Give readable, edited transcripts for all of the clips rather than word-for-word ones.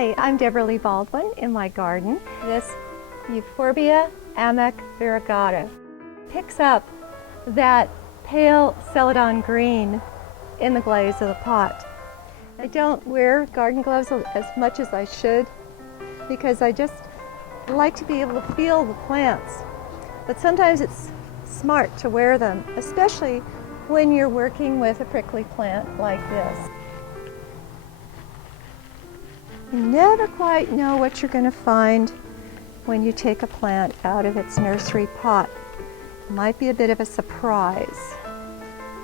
Hi, I'm Debra Lee Baldwin in my garden. This Euphorbia variegata picks up that pale celadon green in the glaze of the pot. I don't wear garden gloves as much as I should because I just like to be able to feel the plants. But sometimes it's smart to wear them, especially when you're working with a prickly plant like this. You never quite know what you're going to find when you take a plant out of its nursery pot. It might be a bit of a surprise.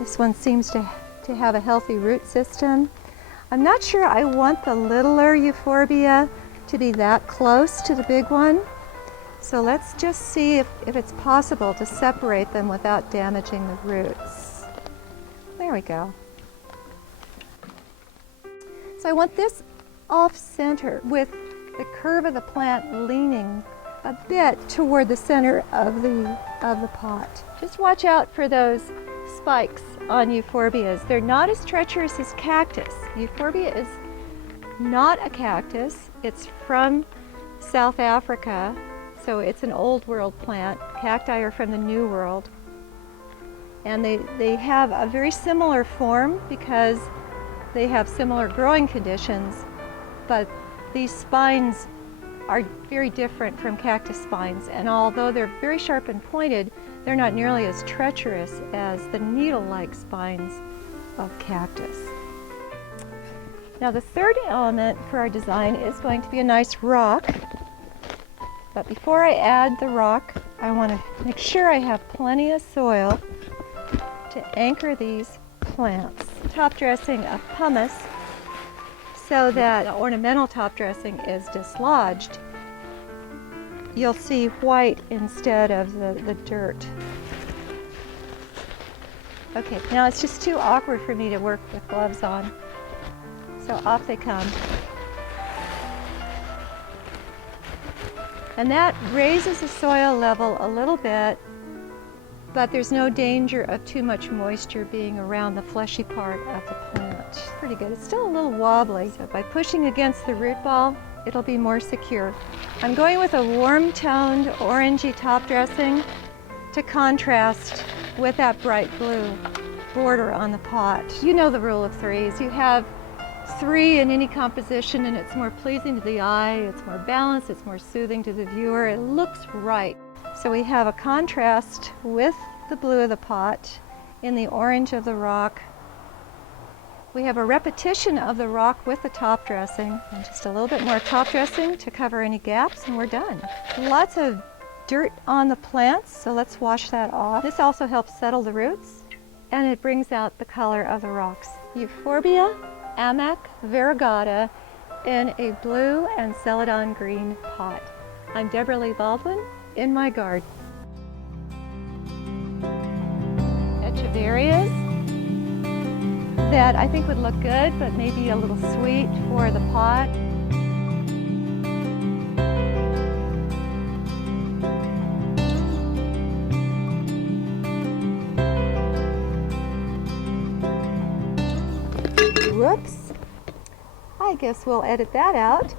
This one seems to have a healthy root system. I'm not sure I want the littler Euphorbia to be that close to the big one. So let's just see if it's possible to separate them without damaging the roots. There we go. So I want this off center with the curve of the plant leaning a bit toward the center of the pot. Just watch out for those spikes on euphorbias. They're not as treacherous as cactus. Euphorbia is not a cactus. It's from South Africa, so it's an old world plant. Cacti are from the New World. And they have a very similar form because they have similar growing conditions, but these spines are very different from cactus spines, and although they're very sharp and pointed, they're not nearly as treacherous as the needle-like spines of cactus. Now the third element for our design is going to be a nice rock, but before I add the rock, I want to make sure I have plenty of soil to anchor these plants. Top dressing of pumice so that the ornamental top dressing is dislodged. You'll see white instead of the dirt. Okay, now it's just too awkward for me to work with gloves on. So off they come. And that raises the soil level a little bit, but there's no danger of too much moisture being around the fleshy part of the plant. Pretty good. It's still a little wobbly, so by pushing against the root ball, it'll be more secure. I'm going with a warm-toned orangey top dressing to contrast with that bright blue border on the pot. You know the rule of threes. You have three in any composition and it's more pleasing to the eye, it's more balanced, it's more soothing to the viewer, it looks right. So we have a contrast with the blue of the pot in the orange of the rock. We have a repetition of the rock with the top dressing and just a little bit more top dressing to cover any gaps, and we're done. Lots of dirt on the plants, so let's wash that off. This also helps settle the roots and it brings out the color of the rocks. Euphorbia variegata in a blue and celadon green pot. I'm Debra Lee Baldwin in my garden. Echeverias that I think would look good, but maybe a little sweet for the pot. Whoops. I guess we'll edit that out.